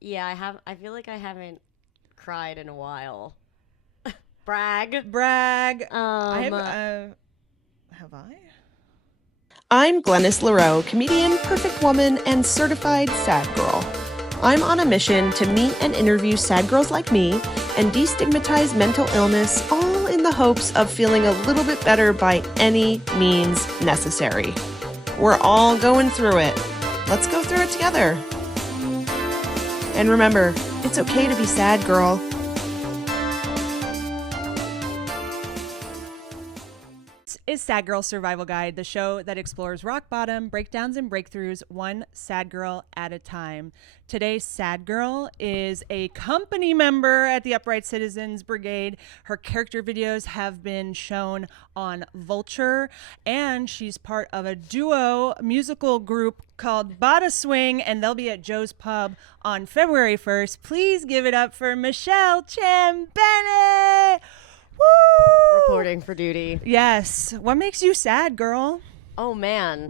Yeah, I feel like I haven't cried in a while. Brag. Brag. Um, Have I? I'm Glennis comedian, perfect woman, and certified sad girl. I'm on a mission to meet and interview sad girls like me and destigmatize mental illness, all in the hopes of feeling a little bit better by any means necessary. We're all going through it. Let's go through it together. And remember, it's okay to be sad, girl. Is Sad Girl Survival Guide, the show that explores rock bottom, breakdowns, and breakthroughs one sad girl at a time. Today's sad girl is a company member at the Upright Citizens Brigade. Her character videos have been shown on Vulture, and she's part of a duo musical group called Bada Swing, and they'll be at Joe's Pub on February 1st. Please give it up for Michelle Chan-Bennett. Woo! reporting for duty. Yes. What makes you sad, girl? Oh man.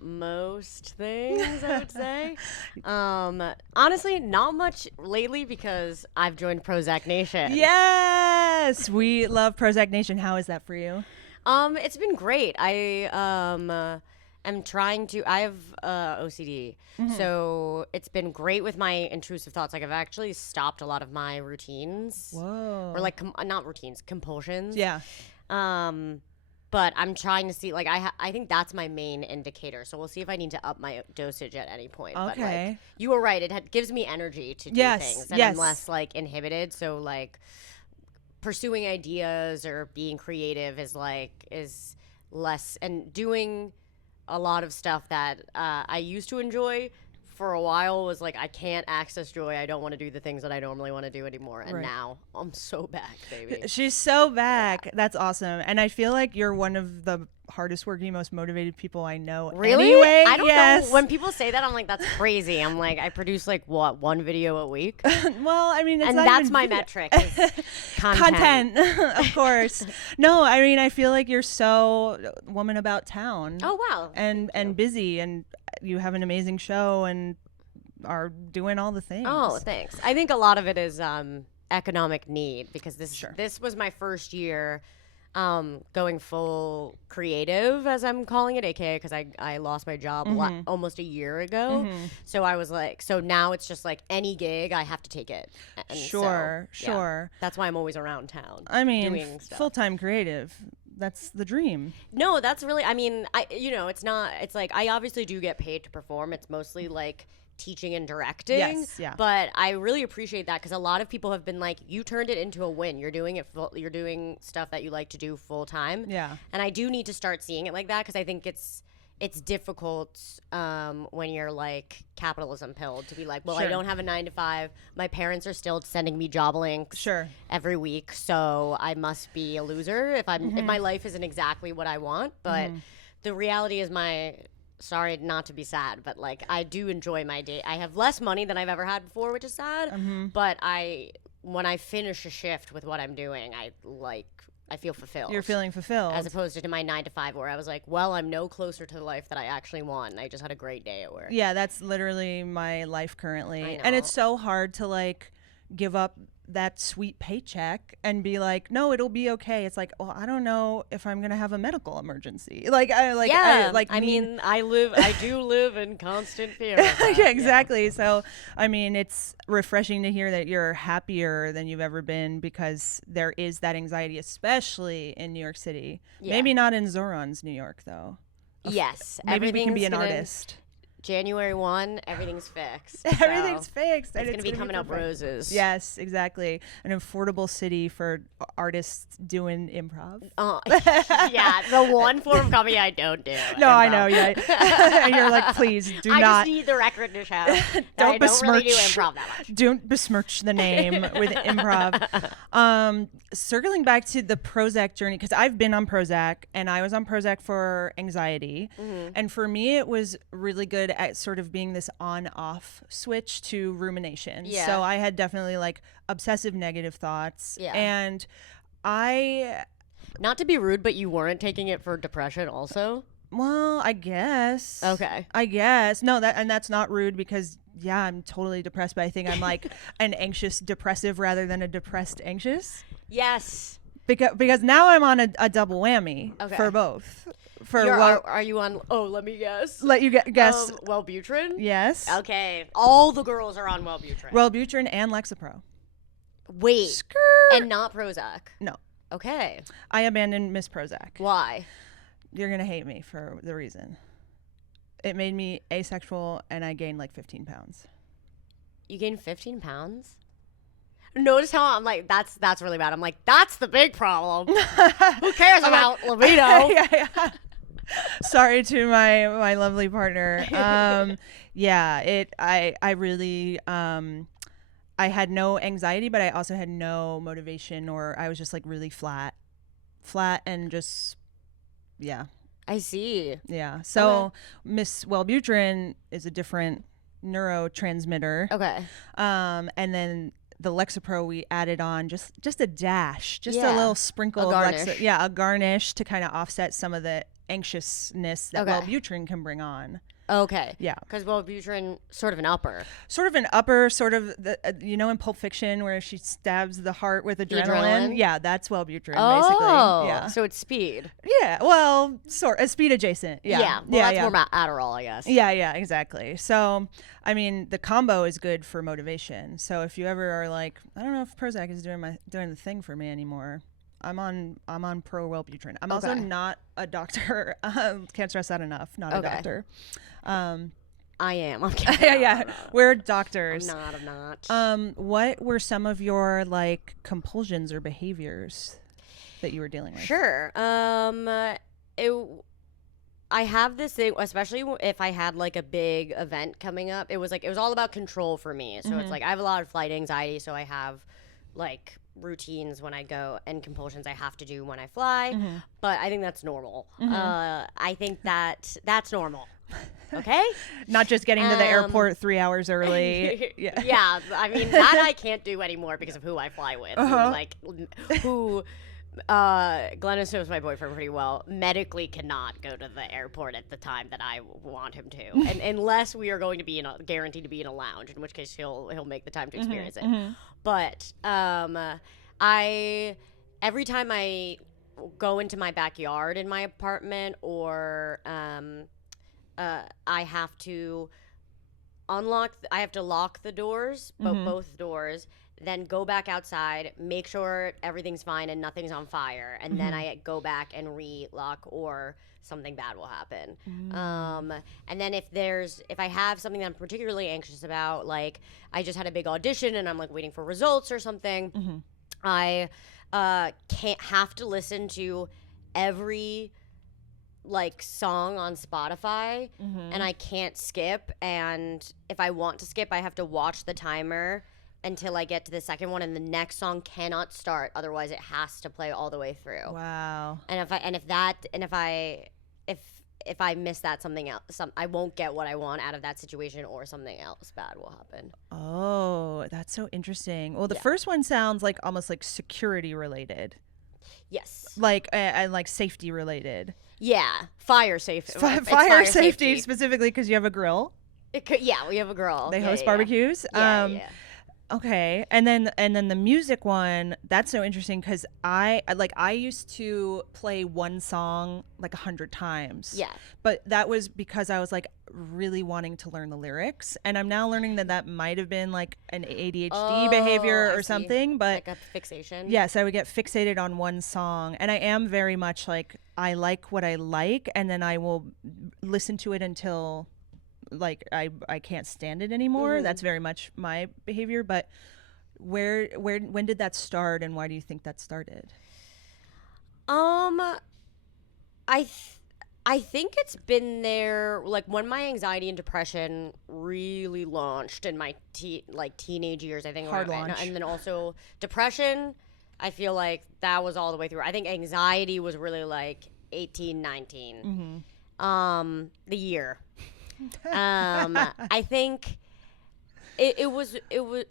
Most things I would say. Honestly, not much lately because I've joined Prozac Nation. Yes. We love Prozac Nation. How is that for you? It's been great. I am trying to. I have OCD, so it's been great with my intrusive thoughts. Like I've actually stopped a lot of my routines. Whoa. Or like not routines, compulsions. Yeah. But I'm trying to see. Like I think that's my main indicator. So we'll see if I need to up my dosage at any point. But Okay. like, you were right. It gives me energy to do Yes, things, and yes. I'm less like inhibited. So like pursuing ideas or being creative is less, and doing a lot of stuff that I used to enjoy for a while was like, I can't access joy. I don't want to do the things that I normally want to do anymore. And Right. now I'm so back, baby. She's so back. That's awesome. And I feel like you're one of the hardest working, most motivated people I know. Really? Anyway, I don't yes. know. When people say that, I'm like, that's crazy. I'm like, I produce like what, one video a week? Well, I mean, it's And not that's even my video. metric. Is content. Of course. No, I mean, I feel like you're so woman about town. Oh, wow. And busy, and you have an amazing show and are doing all the things. Oh, thanks. I think a lot of it is economic need, because this was my first year going full creative, as I'm calling it, aka because I lost my job almost a year ago. So I was like, so now it's just like any gig, I have to take it. And Sure. That's why I'm always around town. I mean, doing stuff. full-time creative. That's the dream. No, that's really, I mean, it's not, it's like, I obviously do get paid to perform. It's mostly like teaching and directing. Yes, yeah. But I really appreciate that, because a lot of people have been like, you turned it into a win. You're doing it you're doing stuff that you like to do full time. Yeah. And I do need to start seeing it like that, because I think it's difficult when you're like capitalism pilled to be like, well, Sure. I don't have a 9 to 5. My parents are still sending me job links Sure. every week, so I must be a loser if my life isn't exactly what I want. But the reality is, sorry not to be sad, but like I do enjoy my day. I have less money than I've ever had before, which is sad. But when I finish a shift with what I'm doing, I feel fulfilled. You're feeling fulfilled. As opposed to my 9 to 5, where I was like, well, I'm no closer to the life that I actually want. I just had a great day at work. Yeah, that's literally my life currently. I And know. it's so hard to like give up that sweet paycheck and be like, no, it'll be okay. It's like, well, I don't know if I'm gonna have a medical emergency. I do live in constant fear of that. yeah, exactly. So, I mean, it's refreshing to hear that you're happier than you've ever been, because there is that anxiety, especially in New York City. Yeah. Maybe not in Zoran's New York, though. Yes. Maybe we can be an everything's gonna- artist. January 1, everything's fixed. Everything's So fixed. It's going to be coming up perfect. roses. Yes, exactly. An affordable city for artists doing improv. Yeah, the one form of comedy I don't do. No, I improv. know, yeah. And you're like, please do I not. just need the record to show that I Don't don't really do besmirch- improv that much. Don't besmirch the name with improv. Circling back to the Prozac journey, because I've been on Prozac, and I was on Prozac for anxiety. And for me, it was really good at sort of being this on-off switch to rumination. Yeah. So I had definitely like obsessive negative thoughts. Yeah. And I... Not to be rude, but you weren't taking it for depression also? Well, I guess. Okay. I guess. No, that's not rude, because yeah, I'm totally depressed, but I think I'm like an anxious depressive rather than a depressed anxious. Yes. Because now I'm on a double whammy for both. Are you on? Oh, let me guess. Let you guess. Wellbutrin. Yes. Okay. All the girls are on Wellbutrin. Wellbutrin and Lexapro. Wait. Skirt. And not Prozac. No. Okay. I abandoned Miss Prozac. Why? You're gonna hate me for the reason. It made me asexual, and I gained like 15 pounds. You gained 15 pounds? Notice how I'm like, that's really bad. I'm like, that's the big problem. Who cares about libido? Yeah. Sorry to my lovely partner. I really I had no anxiety, but I also had no motivation, or I was just like really flat and just I see. Yeah. So Miss Wellbutrin is a different neurotransmitter. Okay. And then the Lexapro we added on just a dash, just a little sprinkle of a garnish to kind of offset some of the anxiousness that Wellbutrin can bring on. Okay. Yeah. Because Wellbutrin, sort of an upper, sort of the in Pulp Fiction where she stabs the heart with adrenaline. Yeah, that's Wellbutrin basically. Yeah. So it's speed. Yeah. Well, speed adjacent. Yeah. Yeah. Well, that's more Adderall, I guess. Yeah, exactly. So, I mean, the combo is good for motivation. So if you ever are like, I don't know if Prozac is doing the thing for me anymore, I'm on pro Wellbutrin. I'm also not a doctor. Can't stress that enough. Not a doctor. I am. I'm kidding. Yeah. We're doctors. I'm not. What were some of your like compulsions or behaviors that you were dealing with? Sure. I have this thing, especially if I had like a big event coming up. It was all about control for me. So it's like I have a lot of flight anxiety, so I have like routines when I go and compulsions I have to do when I fly. But I think that's normal. I think that's normal. Okay. Not just getting to the airport 3 hours early. Yeah. I mean, that I can't do anymore because of who I fly with. Glennis knows my boyfriend pretty well. Medically cannot go to the airport at the time that I want him to, and unless we are going to be guaranteed to be in a lounge, in which case he'll make the time to experience it. But every time I go into my backyard in my apartment, or I have to lock the doors, both doors, then go back outside, make sure everything's fine and nothing's on fire, and then I go back and re-lock, or something bad will happen. And then if I have something that I'm particularly anxious about, like I just had a big audition and I'm like waiting for results or something, I can't have to listen to every like song on Spotify, and I can't skip, and if I want to skip I have to watch the timer until I get to the second one, and the next song cannot start, otherwise it has to play all the way through. Wow. And if I miss that, something else, I won't get what I want out of that situation, or something else bad will happen. Oh, that's so interesting. Well, the first one sounds like almost like security related. Yes. Like and like safety related. Yeah, fire safety. Fire safety specifically because you have a grill. We have a grill. They host barbecues. Yeah. Okay, and then the music one, that's so interesting because I used to play one song like 100 times. Yeah. But that was because I was like really wanting to learn the lyrics, and I'm now learning that might have been like an ADHD behavior or something. But like a fixation. Yes, I would get fixated on one song, and I am very much like I like what I like, and then I will listen to it until like I can't stand it anymore. That's very much my behavior. But when did that start, and why do you think that started? I think it's been there like when my anxiety and depression really launched in my teenage years. I think hard launch, and then also depression. I feel like that was all the way through. I think anxiety was really like 18, 19. The year. I think it was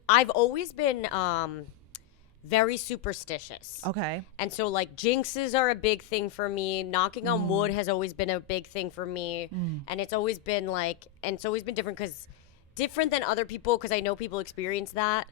I've always been very superstitious. Okay. And so like jinxes are a big thing for me. Knocking on wood has always been a big thing for me. And it's always been different because different than other people because I know people experience that.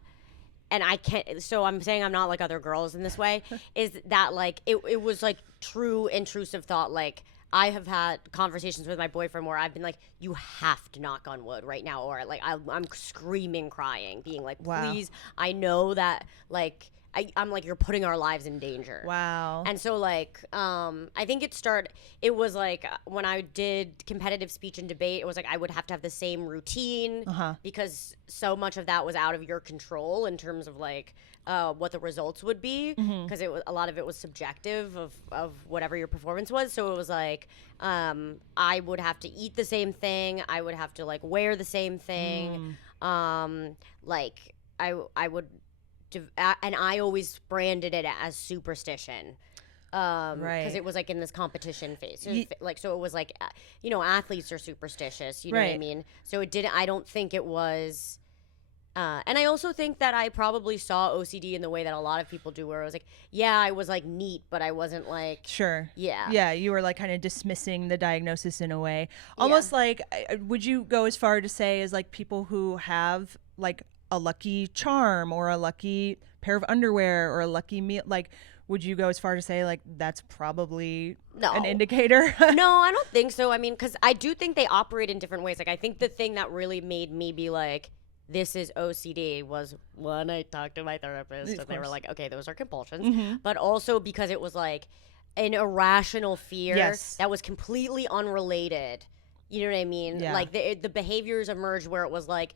And I can't, so I'm saying I'm not like other girls in this way, is that like, it was like true intrusive thought. Like, I have had conversations with my boyfriend where I've been like, you have to knock on wood right now. Or like, I'm screaming, crying, being like, please, I know that like, I'm like, you're putting our lives in danger. Wow. And so like, I think it was like when I did competitive speech and debate, it was like I would have to have the same routine because so much of that was out of your control in terms of like what the results would be, because a lot of it was subjective of whatever your performance was. So it was like I would have to eat the same thing. I would have to like wear the same thing. Like I would. And I always branded it as superstition, because it was like in this competition phase. So it was like, athletes are superstitious. You know what I mean? So it didn't. I don't think it was. And I also think that I probably saw OCD in the way that a lot of people do, where I was like, yeah, I was like neat, but I wasn't like yeah, you were like kind of dismissing the diagnosis in a way, almost like, would you go as far to say as like people who have like a lucky charm or a lucky pair of underwear or a lucky meal, like would you go as far to say like that's probably an indicator? No, I don't think so. I mean, because I do think they operate in different ways. Like I think the thing that really made me be like, this is OCD was when I talked to my therapist and they were like, okay, those are compulsions, but also because it was like an irrational fear that was completely unrelated. You know what I mean? Like the behaviors emerged where it was like,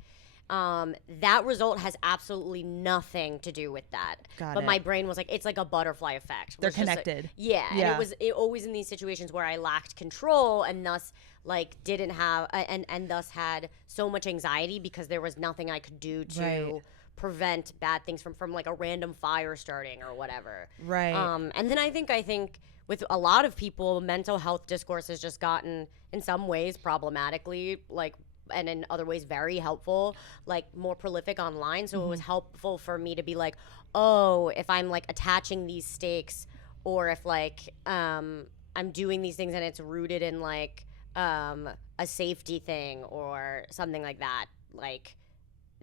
that result has absolutely nothing to do with that. But my brain was like, it's like a butterfly effect. They're connected. Like, and it always in these situations where I lacked control and thus like didn't have and thus had so much anxiety because there was nothing I could do to prevent bad things from like a random fire starting or whatever. And then I think with a lot of people, mental health discourse has just gotten in some ways problematically like, and in other ways very helpful, like more prolific online. So it was helpful for me to be like, oh, if I'm like attaching these stakes, or if like I'm doing these things and it's rooted in like a safety thing or something like that, like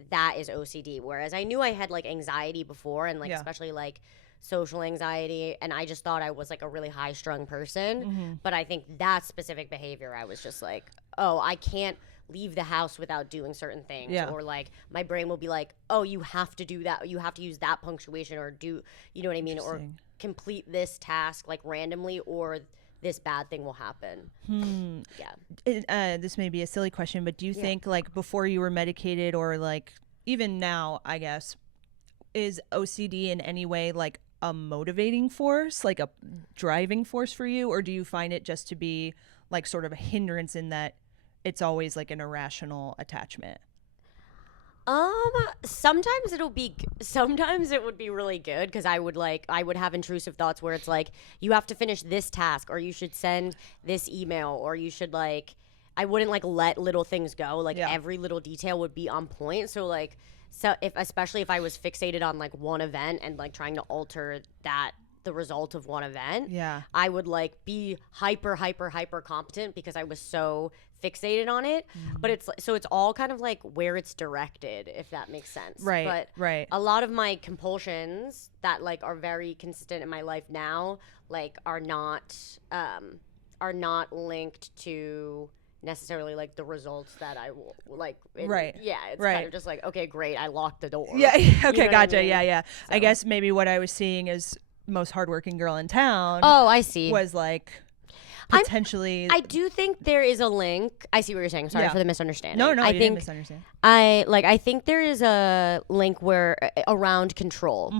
that is OCD. Whereas I knew I had like anxiety before, and like especially like social anxiety, and I just thought I was like a really high strung person. But I think that specific behavior, I was just like, oh, I can't leave the house without doing certain things, or like my brain will be like, oh, you have to do that, you have to use that punctuation, or do, you know what I mean, or complete this task like randomly, or this bad thing will happen. This may be a silly question, but do you think like before you were medicated, or like even now, I guess, is OCD in any way like a motivating force, like a driving force for you, or do you find it just to be like sort of a hindrance in that it's always like an irrational attachment? Sometimes it would be really good, because I would have intrusive thoughts where it's like, you have to finish this task, or you should send this email, or you should like, I wouldn't like let little things go. Like every little detail would be on point. So like, especially if I was fixated on like one event and like trying to alter the result of one event, I would like be hyper competent because I was so fixated on it. But it's all kind of like where it's directed, if that makes sense. But a lot of my compulsions that like are very consistent in my life now, like are not linked to necessarily like the results that I will like. It's kind of just like, okay, great, I locked the door. Okay, gotcha. I mean? So. I guess maybe what I was seeing is most hardworking girl in town. Oh, I see. Was like potentially. I do think there is a link. I see what you're saying. Sorry for the misunderstanding. No, I didn't misunderstand. I think there is a link where around control.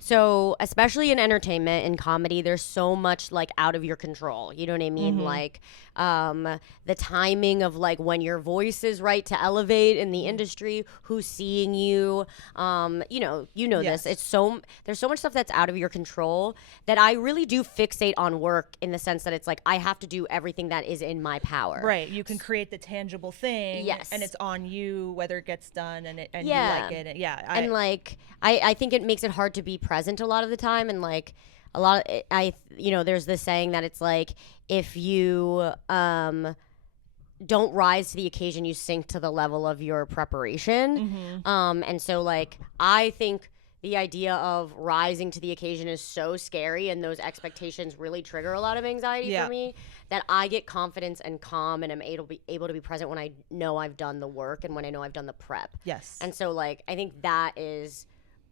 So especially in entertainment and comedy, there's so much like out of your control. You know what I mean? Like the timing of like when your voice is right to elevate in the industry, who's seeing you. This. There's so much stuff that's out of your control that I really do fixate on work, in the sense that it's like I have to do everything that is in my power. Right. You can create the tangible thing. Yes. And it's on you whether it gets done and you like it. And like I think it makes it hard to be present a lot of the time, and like a lot of there's this saying that it's like, if you don't rise to the occasion, you sink to the level of your preparation. And so like I think the idea of rising to the occasion is so scary, and those expectations really trigger a lot of anxiety for me, that I get confidence and calm and am able to be present when I know I've done the work and when I know I've done the prep. Yes. And so like I think that is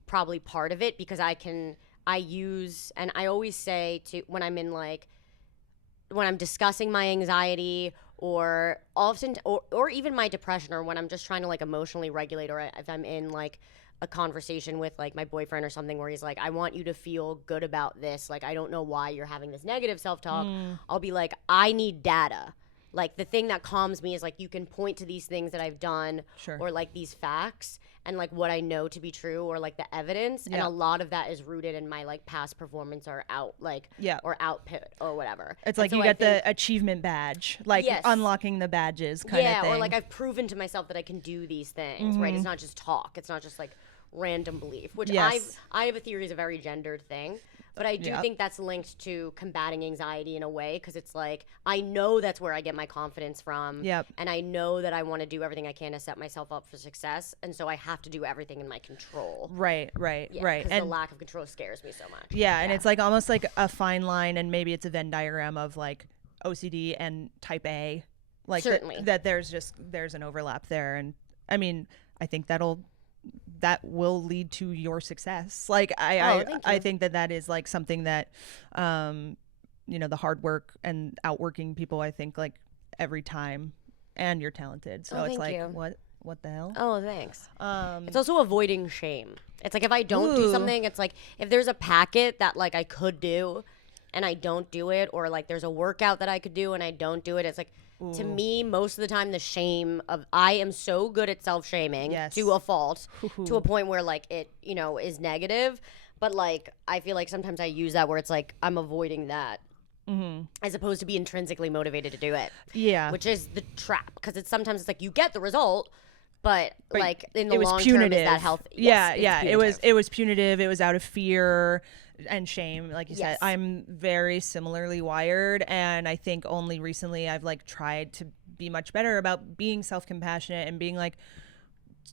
probably part of it, because I use, and I always say to when I'm discussing my anxiety, or often or even my depression, or when I'm just trying to like emotionally regulate, or if I'm in like a conversation with like my boyfriend or something where he's like, I want you to feel good about this, like I don't know why you're having this negative self-talk, I'll be like, I need data. Like the thing that calms me is like, you can point to these things that I've done, or like these facts and like what I know to be true, or like the evidence, and a lot of that is rooted in my like past performance or or output or whatever. It's like, so you get the achievement badge, like unlocking the badges kind of thing. Or like I've proven to myself that I can do these things, right? It's not just talk. It's not just like random belief, which I have a theory is a very gendered thing. But I do think that's linked to combating anxiety in a way, because it's like, I know that's where I get my confidence from. And I know that I want to do everything I can to set myself up for success. And so I have to do everything in my control. Right. Because the lack of control scares me so much. And it's like almost like a fine line, and maybe it's a Venn diagram of like OCD and type A. Like certainly that there's an overlap there. And I mean, I think that will lead to your success. Like I think that is like something that, the hard work and outworking people, I think like every time, and you're talented. So it's like, what the hell? Oh, thanks. It's also avoiding shame. It's like, if I don't do something, it's like, if there's a packet that like I could do and I don't do it, or like there's a workout that I could do and I don't do it, it's like, to me, most of the time, the shame of, I am so good at self-shaming to a fault, to a point where like it, is negative. But like, I feel like sometimes I use that where it's like, I'm avoiding that, as opposed to be intrinsically motivated to do it. Which is the trap, because sometimes it's like you get the result, but like in the long term, is that healthy? It was punitive. It was out of fear and shame, like you said. I'm very similarly wired, and I think only recently I've like tried to be much better about being self-compassionate and being like,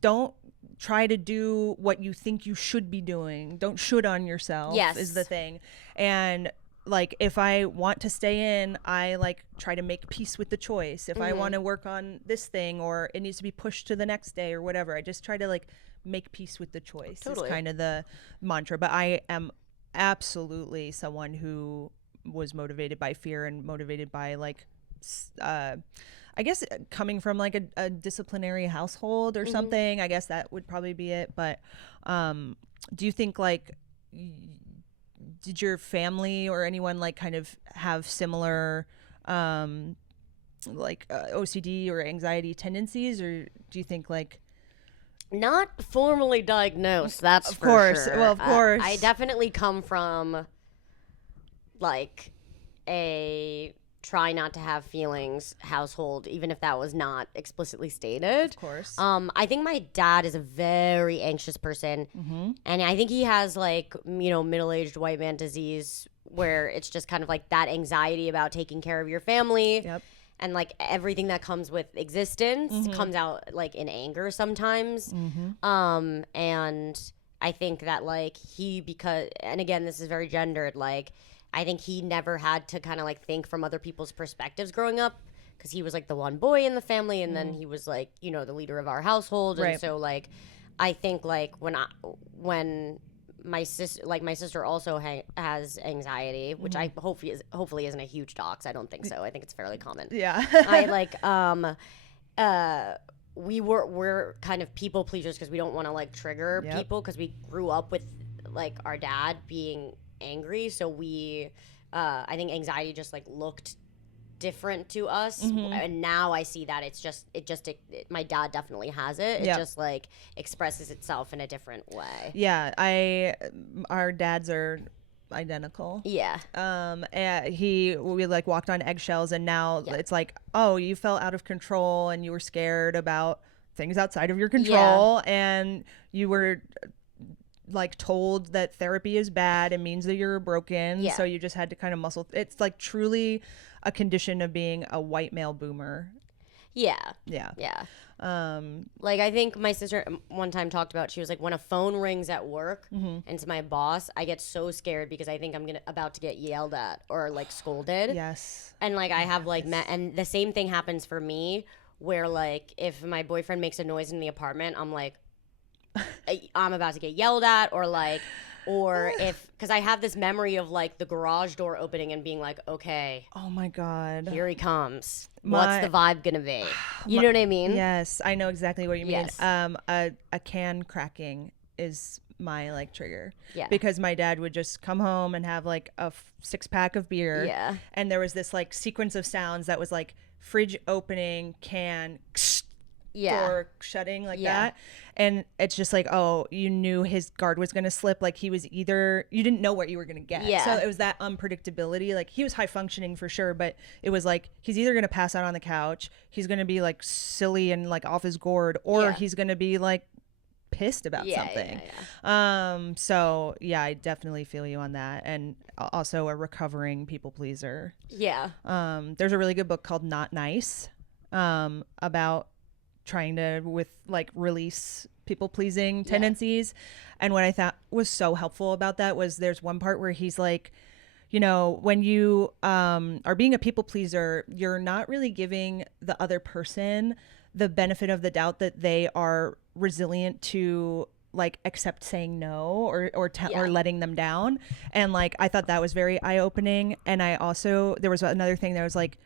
don't try to do what you think you should be doing. Don't should on yourself is the thing. And like, if I want to stay in, I like try to make peace with the choice. If I want to work on this thing, or it needs to be pushed to the next day or whatever, I just try to like make peace with the choice. Is kind of the mantra. But I am absolutely someone who was motivated by fear and motivated by like I guess coming from like a disciplinary household or something. I guess that would probably be it. But do you think like, did your family or anyone like kind of have similar OCD or anxiety tendencies, or do you think like, not formally diagnosed, that's of course. Sure. Well, of course. I definitely come from like a try not to have feelings household, even if that was not explicitly stated. Of course. I think my dad is a very anxious person, and I think he has like, middle-aged white man disease, where it's just kind of like that anxiety about taking care of your family. And like everything that comes with existence comes out like in anger sometimes. And I think that like and again, this is very gendered, like I think he never had to kind of like think from other people's perspectives growing up, because he was like the one boy in the family, and then he was like, the leader of our household. And so like, I think like when my sister also has anxiety, which I hopefully isn't a huge dox. I don't think so. I think it's fairly common. I like we're kind of people pleasers, because we don't want to like trigger people, because we grew up with like our dad being angry, so we I think anxiety just like looked different to us, and now I see that my dad definitely has it. It just like expresses itself in a different way. Our dads are identical. And we like walked on eggshells, and now it's like, oh, you felt out of control and you were scared about things outside of your control, and you were like told that therapy is bad, it means that you're broken, so you just had to kind of muscle. It's like truly a condition of being a white male boomer. Yeah. Yeah. Yeah. Um, Like, I think my sister one time talked about, she was like, when a phone rings at work and it's my boss, I get so scared because I think I'm about to get yelled at or like scolded. yes. And like I have like and the same thing happens for me where like if my boyfriend makes a noise in the apartment, I'm like I'm about to get yelled at or if because I have this memory of like the garage door opening and being like, okay, Oh my God. here he comes. My- What's the vibe gonna be? You know what I mean? Yes, I know exactly what you mean. Yes. A can cracking is my like trigger. Yeah. Because my dad would just come home and have like a 6-pack of beer. Yeah. And there was this like sequence of sounds that was like fridge opening, can, Yeah. door shutting like Yeah. that. And it's just like, oh, you knew his guard was going to slip. Like he was you didn't know what you were going to get. Yeah. So it was that unpredictability. Like he was high functioning for sure, but it was like, he's either going to pass out on the couch, he's going to be like silly and like off his gourd, or Yeah. he's going to be like pissed about something. So yeah, I definitely feel you on that. And also a recovering people pleaser. Yeah. There's a really good book called Not Nice, about trying to release people pleasing tendencies. And what I thought was so helpful about that was there's one part where he's like, you know, when you are being a people pleaser, you're not really giving the other person the benefit of the doubt that they are resilient to like accept saying no or letting them down. And like I thought that was very eye-opening. And I also, there was another thing that was like,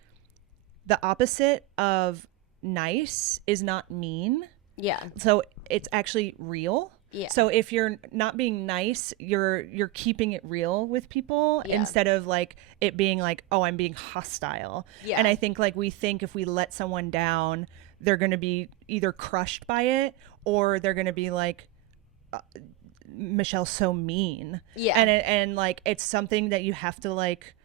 the opposite of nice is not mean. Yeah. So it's actually real. Yeah. So if you're not being nice, you're keeping it real with people instead of like it being like, oh, I'm being hostile. Yeah. And I think like we think if we let someone down, they're going to be either crushed by it or they're going to be like, Michelle's so mean. Yeah. And like it's something that you have to like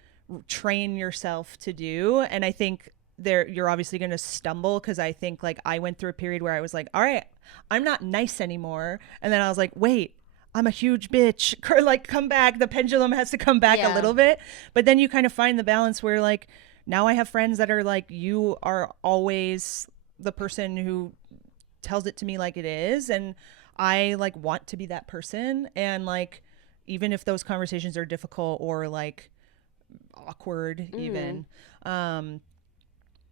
train yourself to do. And I think you're obviously going to stumble, because I think like I went through a period where I was like, all right, I'm not nice anymore. And then I was like, wait, I'm a huge bitch. Like come back. The pendulum has to come back a little bit. But then you kind of find the balance where like now I have friends that are like, you are always the person who tells it to me like it is. And I like want to be that person. And like, even if those conversations are difficult or like awkward even,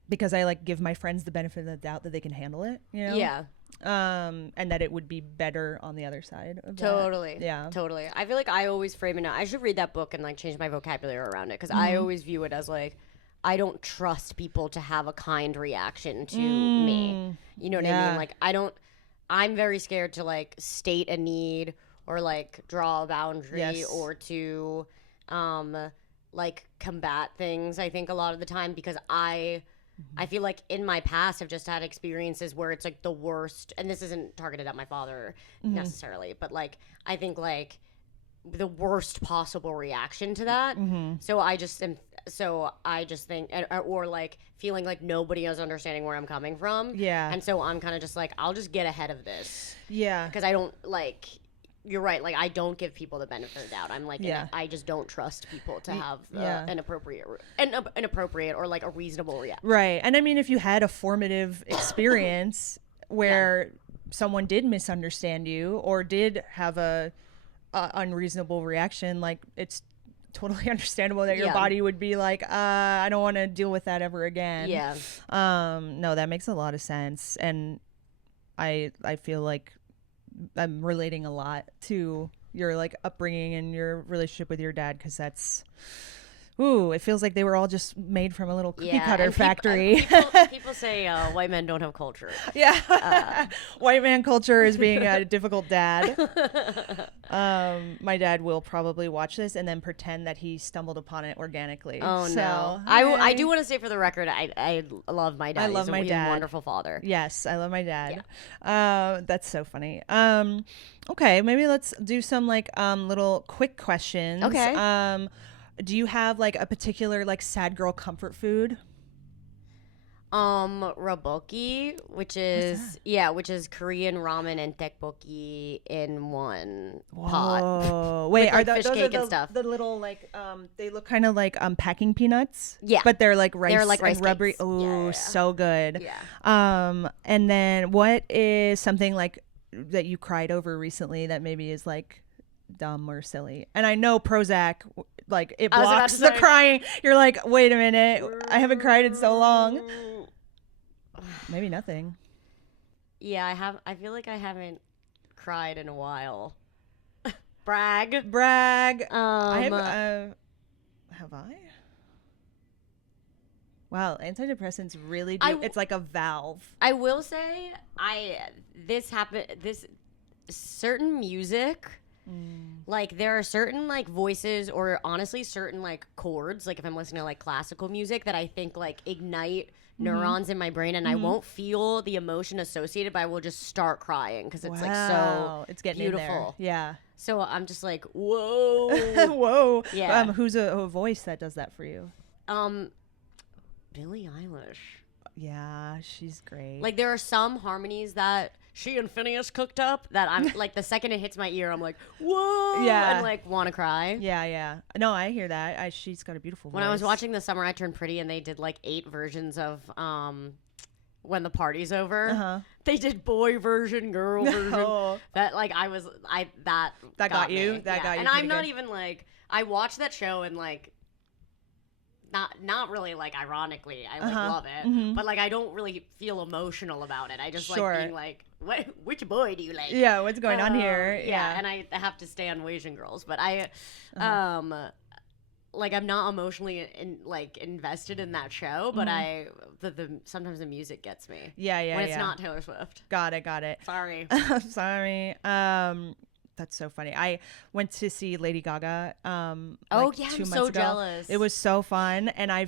because I like give my friends the benefit of the doubt that they can handle it, you know? Yeah. And that it would be better on the other side of Totally. that. Yeah. Totally. I feel like I always frame it now. I should read that book and like change my vocabulary around it, because I always view it as like, I don't trust people to have a kind reaction to me. You know what I mean? Like I'm very scared to like state a need or like draw a boundary or to like combat things, I think a lot of the time, because I feel like in my past I've just had experiences where it's like the worst, and this isn't targeted at my father necessarily, but like I think like the worst possible reaction to that. So I just think, or like feeling like nobody is understanding where I'm coming from. Yeah. And so I'm kind of just like, I'll just get ahead of this. Yeah. Because I don't like, you're right. Like I don't give people the benefit of the doubt. I'm like, I just don't trust people to have an appropriate or like a reasonable reaction. Right. And I mean, if you had a formative experience where someone did misunderstand you or did have a unreasonable reaction, like it's totally understandable that your body would be like, I don't want to deal with that ever again. Yeah. No, that makes a lot of sense. And I feel like I'm relating a lot to your like upbringing and your relationship with your dad, because that's it feels like they were all just made from a little cookie cutter factory. People say white men don't have culture. Yeah. White man culture is being a difficult dad. My dad will probably watch this and then pretend that he stumbled upon it organically. Oh, so, no. I do want to say for the record, I love my dad. I love my dad. He's a wonderful father. Yes, I love my dad. Yeah. That's so funny. Okay, maybe let's do some like little quick questions. Okay. Do you have like a particular like sad girl comfort food? Raboki, which is Korean ramen and tteokbokki in one pot. Whoa. Wait, With, are like, those fish are cake and stuff. the little like they look kind of like packing peanuts? Yeah. But they're like rice, They're like rice and rubbery. cakes. Oh, Yeah. so good. Yeah. And then what is something like that you cried over recently that maybe is like dumb or silly? And I know Prozac, like it blocks the crying. You're like, wait a minute, I haven't cried in so long. Maybe nothing. Yeah, I feel like I haven't cried in a while. Brag. Have I? Wow, antidepressants really do. It's like a valve. I will say, this certain music, like there are certain like voices or honestly certain like chords, like if I'm listening to like classical music that I think like ignite neurons in my brain and I won't feel the emotion associated, but I will just start crying because it's like so it's getting beautiful. In there. Yeah. So I'm just like, whoa. Whoa. Yeah. Who's a voice that does that for you? Billie Eilish. Yeah, she's great. Like there are some harmonies that she and Phineas cooked up that I'm like the second it hits my ear I'm like whoa, and like want to cry. Yeah. No, I hear that. She's got a beautiful voice. When I was watching The Summer I Turned Pretty and they did like 8 versions of When the Party's Over, they did boy version, girl version. That like that got you. Me. That got you. And I'm not even like I watched that show and like. Not really like ironically I like love it, but like I don't really feel emotional about it. I just like being like, which boy do you like? Yeah, what's going on here? Yeah, and I have to stay on Asian Girls, but I like I'm not emotionally invested in that show, but sometimes the music gets me. Yeah. When it's not Taylor Swift. Got it. Sorry. Sorry. That's so funny. I went to see Lady Gaga. I'm 2 months so ago. jealous. It was so fun, and I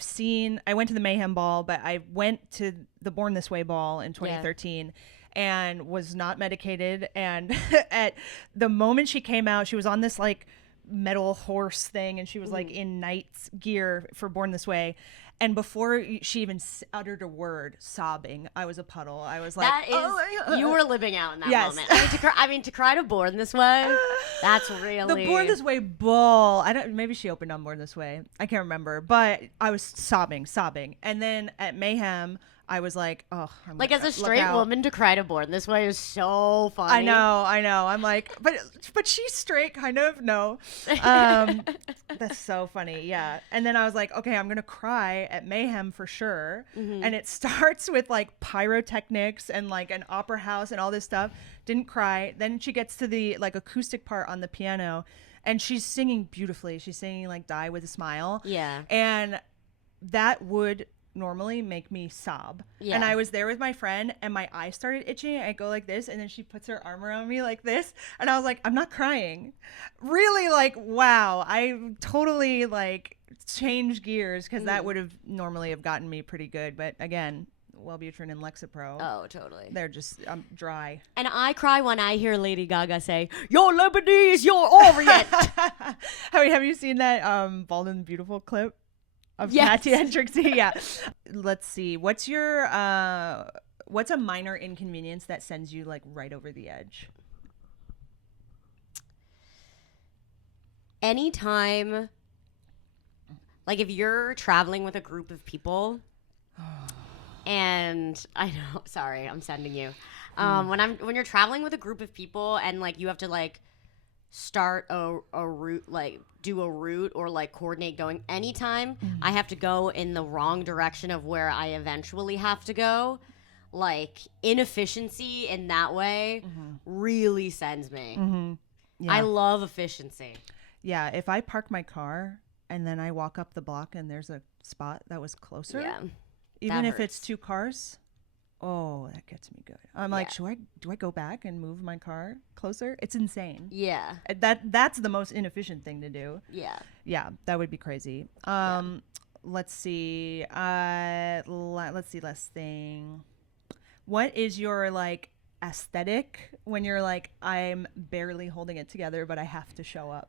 went to the Mayhem Ball, but I went to the Born This Way Ball in 2013. And was not medicated. And at the moment she came out, she was on this like metal horse thing, and she was like in knight's gear for Born This Way. And before she even uttered a word, sobbing, I was a puddle. I was like, you were living out in that moment. To cry to Born This Way, that's really the Born This Way ball. Maybe she opened on Born This Way. I can't remember, but I was sobbing. And then at Mayhem, I was like, like as a straight woman to cry to Born This Way is so funny. I know. I'm like, but she's straight, kind of. No, that's so funny. Yeah. And then I was like, okay, I'm gonna cry at Mayhem for sure. And it starts with like pyrotechnics and like an opera house and all this stuff. Didn't cry. Then she gets to the like acoustic part on the piano, and she's singing beautifully. She's singing like "Die with a Smile." Yeah. And that would normally make me sob. And I was there with my friend and my eye started itching. I go like this, and then she puts her arm around me like this, and I was like, I'm not crying. Really, like, wow. I totally like changed gears because that would have normally have gotten me pretty good. But again, Wellbutrin and Lexapro. Oh, totally. They're just dry. And I cry when I hear Lady Gaga say, "You're Lebanese, you're Orient." Have you seen that Bald and Beautiful clip? Of Katya and Trixie, yeah. Let's see. What's a minor inconvenience that sends you like right over the edge? Anytime, like if you're traveling with a group of people, and I know, sorry, I'm sending you. When you're traveling with a group of people and like you have to like start a route, like do a route or like coordinate going, anytime I have to go in the wrong direction of where I eventually have to go, like inefficiency in that way really sends me. I love efficiency. Yeah, if I park my car and then I walk up the block and there's a spot that was closer, even if it's 2 cars, that gets me good. I'm like, do I go back and move my car closer? It's insane. Yeah. That's the most inefficient thing to do. Yeah. Yeah, that would be crazy. Let's see. Last thing. What is your like aesthetic when you're like, I'm barely holding it together, but I have to show up?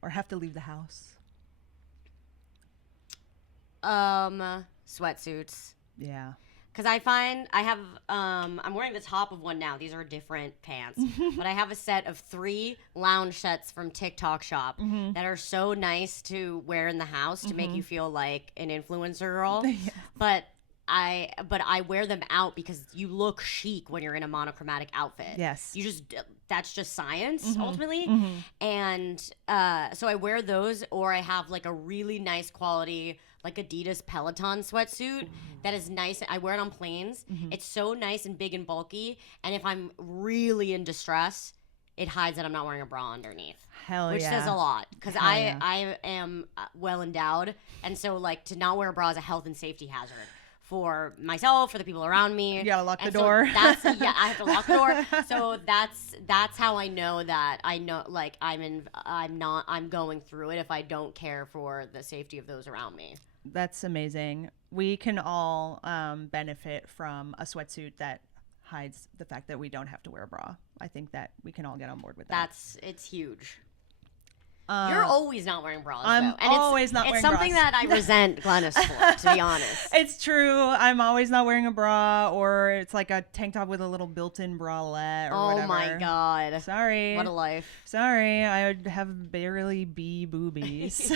Or have to leave the house? Sweatsuits. Yeah. Because I find I have, I'm wearing the top of one now. These are different pants. But I have a set of 3 lounge sets from TikTok Shop that are so nice to wear in the house to make you feel like an influencer girl. Yeah. But I wear them out because you look chic when you're in a monochromatic outfit. Yes. That's just science ultimately. And so I wear those, or I have like a really nice quality like Adidas Peloton sweatsuit that is nice. I wear it on planes. It's so nice and big and bulky. And if I'm really in distress, it hides that I'm not wearing a bra underneath. Hell which yeah. says a lot, because I am well endowed, and so like to not wear a bra is a health and safety hazard for myself, for the people around me. You gotta lock the so door. I have to lock the door. So that's how I know that like I'm going through it if I don't care for the safety of those around me. That's amazing. We can all benefit from a sweatsuit that hides the fact that we don't have to wear a bra. I think that we can all get on board with that. It's huge. You're always not wearing bras, I'm though. And always not wearing bras. It's something that I resent Glennis for, to be honest. It's true. I'm always not wearing a bra, or it's like a tank top with a little built-in bralette or whatever. Oh, my God. Sorry. What a life. Sorry. I would have barely boobies.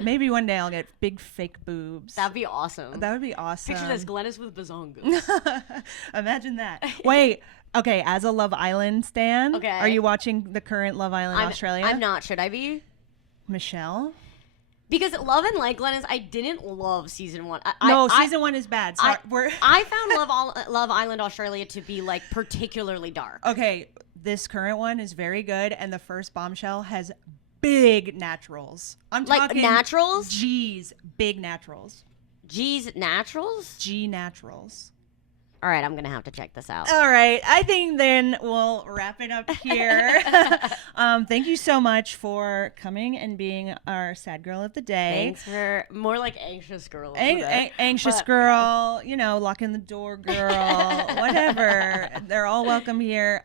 Maybe one day I'll get big fake boobs. That'd be awesome. That would be awesome. Picture this, Glennis with bazongas. Imagine that. Wait. Okay, as a Love Island stan, okay. Are you watching the current Love Island Australia? I'm not. Should I be? Michelle? Because Love and Like Glennis, I didn't love season 1. Season 1 is bad. Sorry, I found Love Island Australia to be like particularly dark. Okay, this current one is very good, and the first bombshell has big naturals. I'm talking naturals? G's, big naturals. G's naturals? G naturals. All right, I'm going to have to check this out. All right. I think then we'll wrap it up here. Thank you so much for coming and being our sad girl of the day. Thanks for more like anxious girl. Anxious girl, locking the door girl, whatever. They're all welcome here.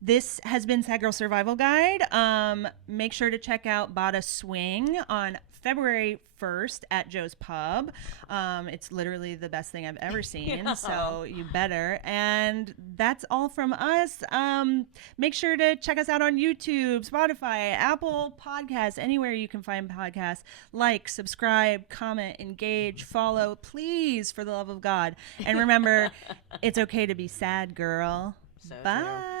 This has been Sad Girl Survival Guide. Make sure to check out Bada Swing on February 1st at Joe's Pub. It's literally the best thing I've ever seen, so you better. And that's all from us. Make sure to check us out on YouTube, Spotify, Apple Podcasts, anywhere you can find podcasts. Like, subscribe, comment, engage, follow, please, for the love of God. And remember, it's okay to be sad, girl. So Bye. true.